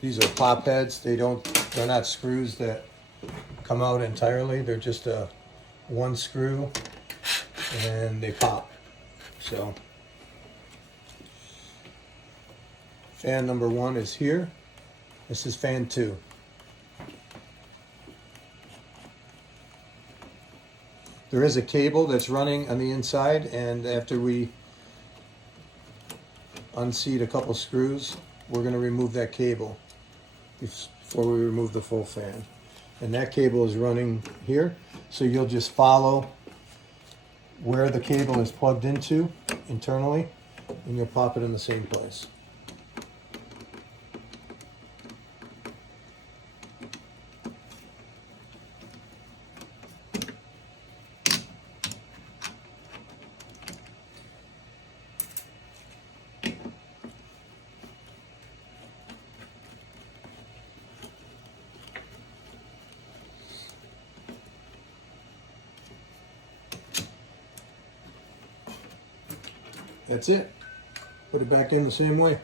These are pop heads. They're not screws that come out entirely. They're just a one screw and they pop. So fan number 1 is here. This is fan 2. There is a cable that's running on the inside, and after we unseat a couple screws, we're going to remove that cable before we remove the full fan. And that cable is running here, so you'll just follow where the cable is plugged into internally, and you'll pop it in the same place. That's it. Put it back in the same way.